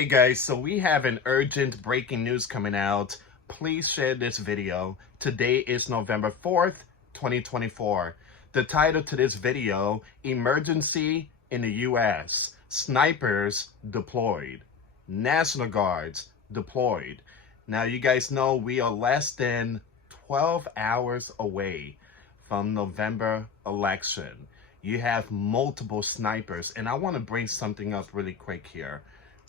Hey guys, so we have an urgent breaking news coming out. Please share this video. Today is November 4th, 2024. The title to this video, Emergency in the US. Snipers deployed. National Guards deployed. Now you guys know we are less than 12 hours away from November election. You have multiple snipers, and I want to bring something up really quick here.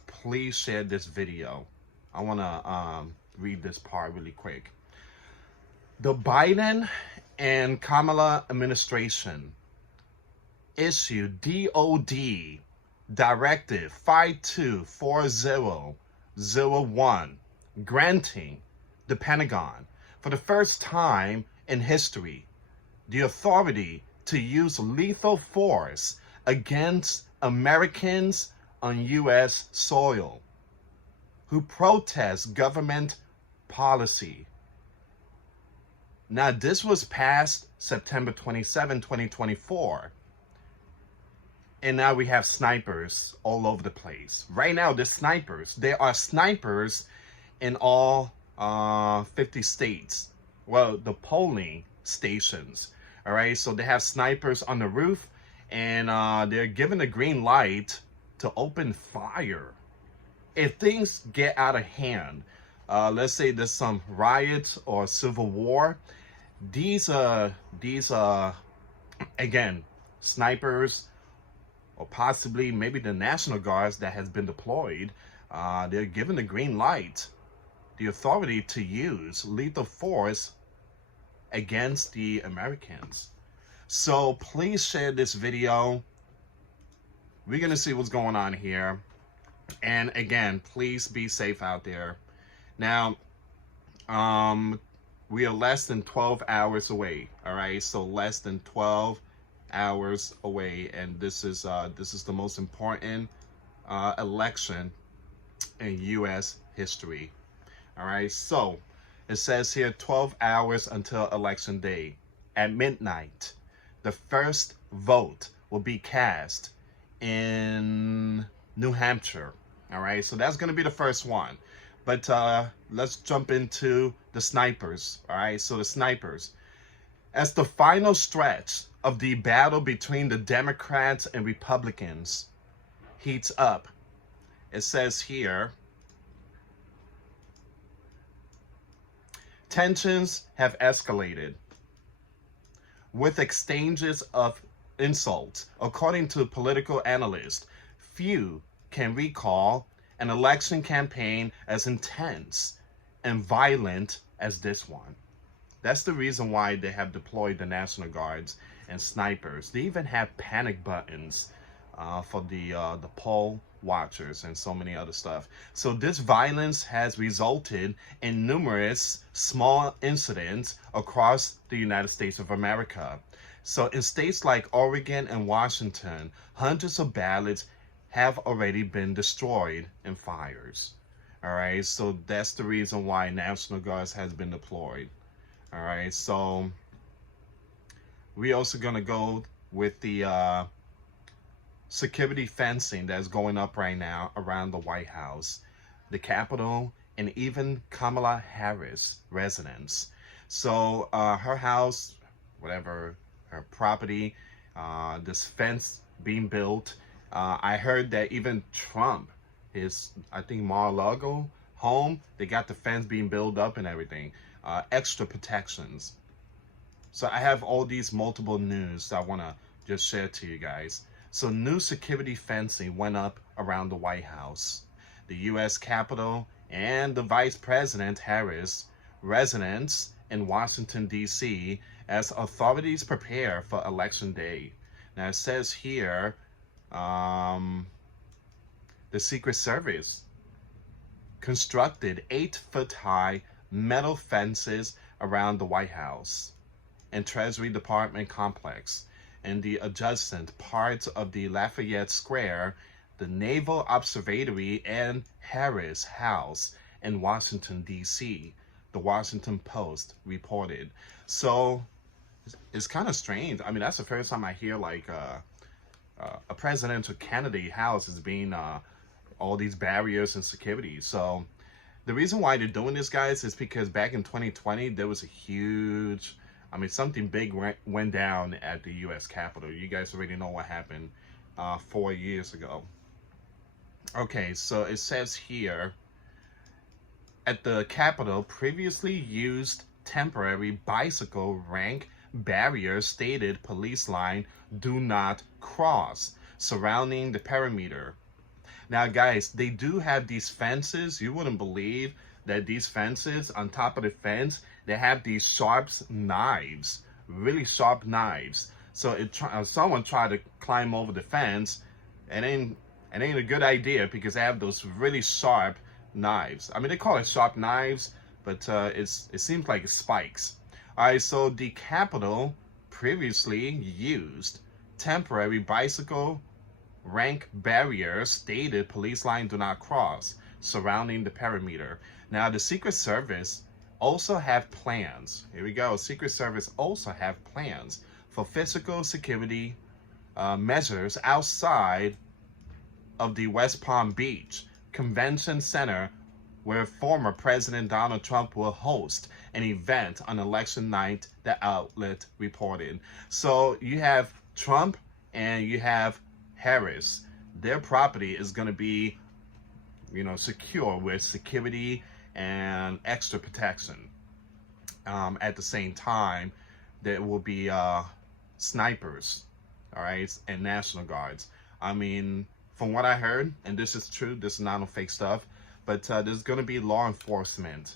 Please share this video. I want to read this part really quick. The Biden and Kamala administration issued DOD Directive 524001, granting the Pentagon, for the first time in history, the authority to use lethal force against Americans on U.S. soil who protest government policy. Now, this was passed September 27, 2024. And now we have snipers all over the place. Right now, there are snipers in all 50 states. Well, the polling stations. All right, so they have snipers on the roof, and they're given a green light to open fire if things get out of hand. Let's say there's some riots or civil war. These again, snipers, or possibly maybe the National Guards that has been deployed, they're given the green light, the authority to use lethal force against the Americans. So please share this video. We're gonna see what's going on here, and again, please be safe out there. Now, we are less than 12 hours away. All right, so less than 12 hours away, and this is the most important election in U.S. history. All right, so it says here 12 hours until election day. At midnight, the first vote will be cast in New Hampshire. All right, so that's going to be the first one. But let's jump into the snipers. All right, so the snipers. As the final stretch of the battle between the Democrats and Republicans heats up, it says here, tensions have escalated with exchanges of insults. According to political analysts, few can recall an election campaign as intense and violent as this one. That's the reason why they have deployed the National Guards and snipers. They even have panic buttons for the poll watchers and so many other stuff. So this violence has resulted in numerous small incidents across the United States of America. So in states like Oregon and Washington, hundreds of ballots have already been destroyed in fires. All right, so that's the reason why National Guards has been deployed. All right, so we're also going to go with the security fencing that's going up right now around the White House, the Capitol, and even Kamala Harris' residence. So her house, whatever, her property, this fence being built. I heard that even Trump, his, I think, Mar-a-Lago home, they got the fence being built up and everything. Extra protections. So I have all these multiple news that I want to just share to you guys. So new security fencing went up around the White House, the U.S. Capitol, and the Vice President Harris' residence in Washington, D.C., as authorities prepare for Election Day. Now it says here, the Secret Service constructed 8-foot-high metal fences around the White House and Treasury Department complex. In the adjacent parts of the Lafayette Square, the Naval Observatory, and Harris House in Washington, D.C., the Washington Post reported. So it's kind of strange. I mean, that's the first time I hear like a presidential candidate house is being all these barriers and security. So the reason why they're doing this, guys, is because back in 2020, there was a huge, something big went down at the US Capitol. You guys already know what happened 4 years ago. Okay, so it says here, at the Capitol, previously used temporary bicycle rank barriers stated police line do not cross surrounding the perimeter. Now, guys, they do have these fences. You wouldn't believe that these fences, on top of the fence, they have these sharp knives, really sharp knives. So someone tried to climb over the fence, it ain't a good idea because they have those really sharp knives. They call it sharp knives, but it seems like spikes. All right, so the Capitol previously used temporary bicycle rank barriers stated police line do not cross surrounding the perimeter. Now, the Secret Service also have plans. Here we go. Secret Service also have plans for physical security measures outside of the West Palm Beach Convention Center, where former President Donald Trump will host an event on election night, the outlet reported. So you have Trump and you have Harris. Their property is going to be, secure with security and extra protection. At the same time, there will be snipers, all right, and National Guards. From what I heard, and this is true, this is not no fake stuff, but there's going to be law enforcement,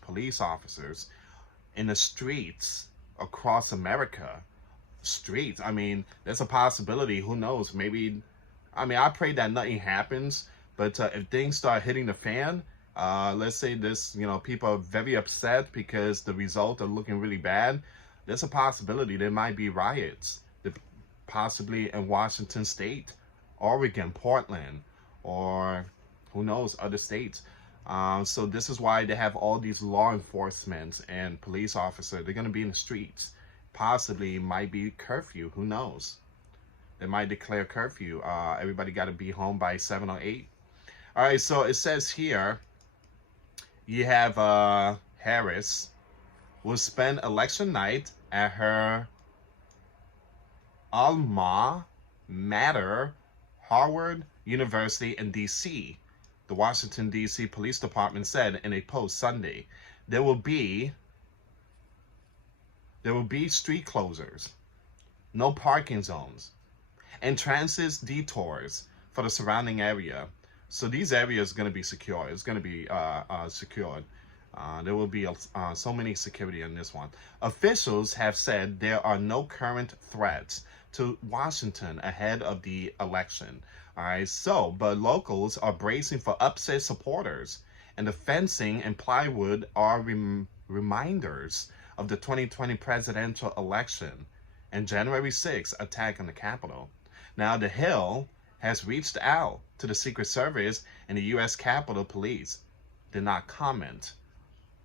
police officers in the streets across America. Streets, there's a possibility, who knows, maybe, I pray that nothing happens, but if things start hitting the fan, let's say this, people are very upset because the results are looking really bad, there's a possibility there might be riots, possibly in Washington State, Oregon, Portland, or who knows, other states. So this is why they have all these law enforcement and police officers. They're going to be in the streets. Possibly might be curfew. Who knows? They might declare curfew. Everybody got to be home by 7 or 8. All right, so it says here, you have Harris will spend election night at her alma mater, Howard University in D.C. The Washington, D.C. Police Department said in a post Sunday, there will be street closures, no parking zones, and transit detours for the surrounding area. So these areas are going to be secure. It's going to be secured. There will be so many security in this one. Officials have said there are no current threats to Washington ahead of the election. All right, but locals are bracing for upset supporters, and the fencing and plywood are reminders of the 2020 presidential election and January 6th attack on the Capitol. Now, the Hill has reached out to the Secret Service and the U.S. Capitol Police. Did not comment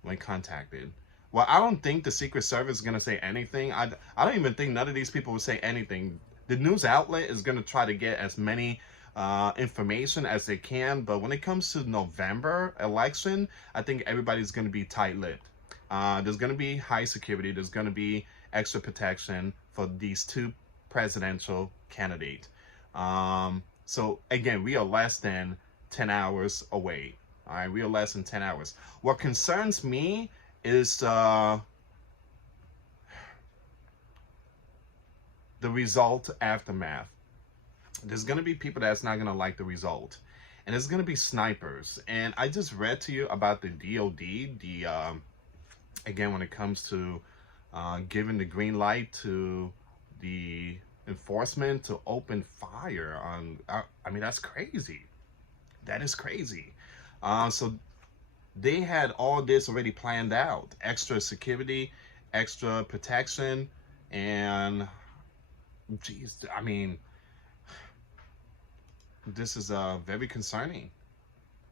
when contacted. Well, I don't think the Secret Service is going to say anything. I don't even think none of these people will say anything. The news outlet is going to try to get as many information as they can, but when it comes to November election, I think everybody's going to be tight-lipped. There's going to be high security. There's going to be extra protection for these two presidential candidates. So again, we are less than 10 hours away. All right, we are less than 10 hours. What concerns me is the result aftermath. There's going to be people that's not going to like the result. And there's going to be snipers. And I just read to you about the DOD, again, when it comes to giving the green light to the enforcement to open fire on, that's crazy. That is crazy. So they had all this already planned out. Extra security, extra protection, and geez, this is very concerning.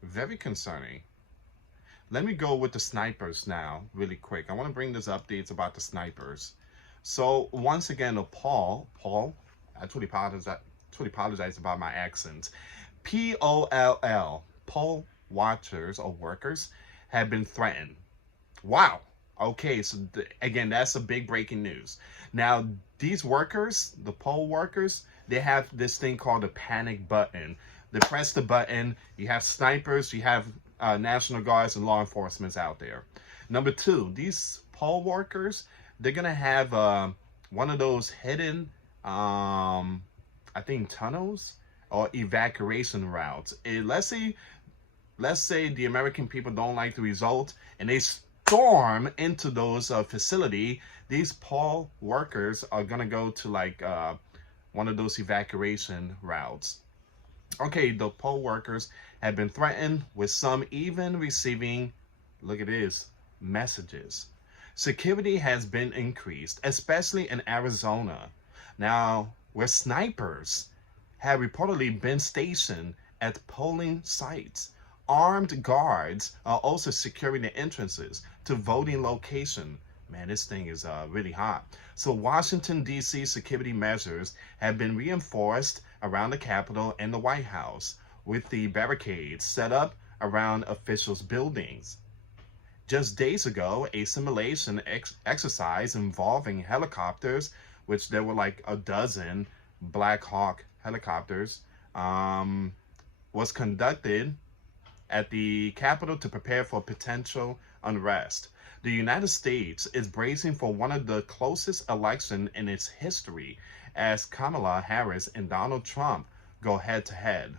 Very concerning. Let me go with the snipers now, really quick. I want to bring this updates about the snipers. So once again, Paul, I truly apologize about my accent. poll watchers or workers have been threatened. Wow. Okay, so again, that's a big breaking news. Now, these workers, the poll workers, they have this thing called a panic button. They press the button, you have snipers, you have National Guards and law enforcement out there. Number two, these poll workers, they're going to have one of those hidden, I think, tunnels or evacuation routes. Let's say the American people don't like the result and they storm into those facility. These poll workers are gonna go to like one of those evacuation routes. Okay, the poll workers have been threatened, with some even receiving, look at this, messages. Security has been increased, especially in Arizona, now where snipers have reportedly been stationed at polling sites. Armed guards are also securing the entrances to voting location. Man, this thing is really hot. So Washington, D.C. security measures have been reinforced around the Capitol and the White House, with the barricades set up around officials' buildings. Just days ago, a simulation exercise involving helicopters, which there were like a dozen Black Hawk helicopters, was conducted at the Capitol to prepare for potential unrest. The United States is bracing for one of the closest elections in its history as Kamala Harris and Donald Trump go head to head.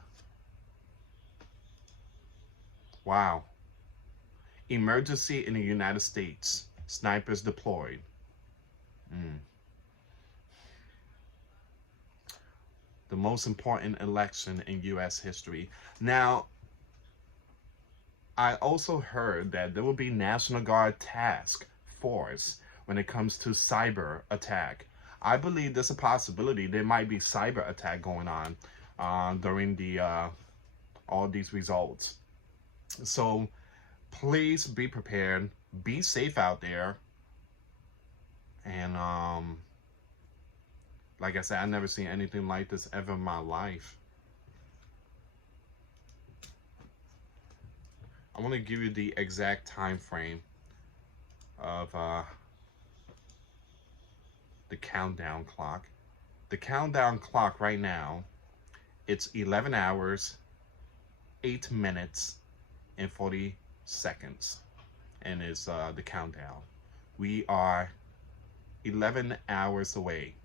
Wow. Emergency in the United States. Snipers deployed. The most important election in U.S. history. Now, I also heard that there will be National Guard task force when it comes to cyber attack. I believe there's a possibility there might be cyber attack going on during the all these results. So please be prepared, be safe out there, and like I said, I've never seen anything like this ever in my life. I want to give you the exact time frame of the countdown clock. The countdown clock right now, it's 11 hours, 8 minutes, and 40 seconds. And it's the countdown. We are 11 hours away.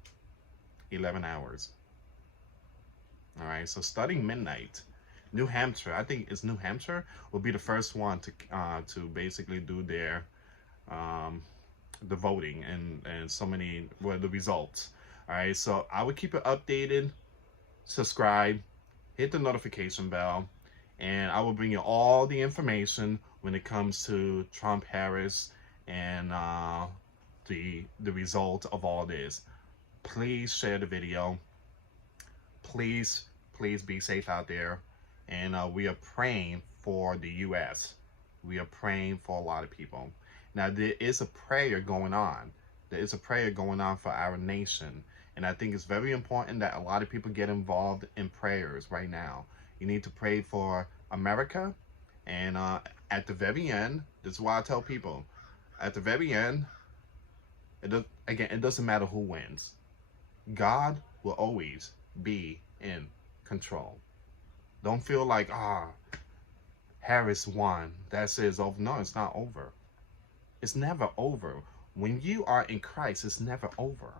11 hours. All right, so starting midnight, New Hampshire, I think it's New Hampshire, will be the first one to basically do their the voting and so many, well, the results. All right, so I would keep it updated. Subscribe, hit the notification bell, and I will bring you all the information when it comes to Trump, Harris, and the result of all this. Please share the video. Please be safe out there. And we are praying for the U.S. We are praying for a lot of people. Now, there is a prayer going on. There is a prayer going on for our nation. And I think it's very important that a lot of people get involved in prayers right now. You need to pray for America. And at the very end, this is why I tell people, at the very end, it doesn't matter who wins. God will always be in control. Don't feel like, Harris won. That's it, it's over. No, it's not over. It's never over. When you are in Christ, it's never over.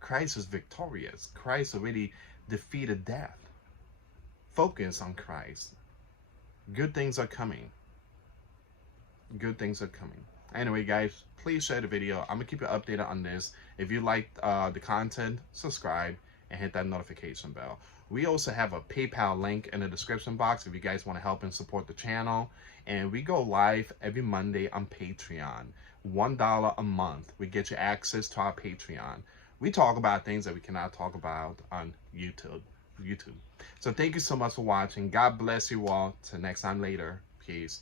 Christ is victorious. Christ already defeated death. Focus on Christ. Good things are coming. Good things are coming. Anyway, guys, please share the video. I'm going to keep you updated on this. If you like the content, subscribe and hit that notification bell. We also have a PayPal link in the description box if you guys want to help and support the channel. And we go live every Monday on Patreon. $1 a month. We get you access to our Patreon. We talk about things that we cannot talk about on YouTube. So thank you so much for watching. God bless you all. Till next time later. Peace.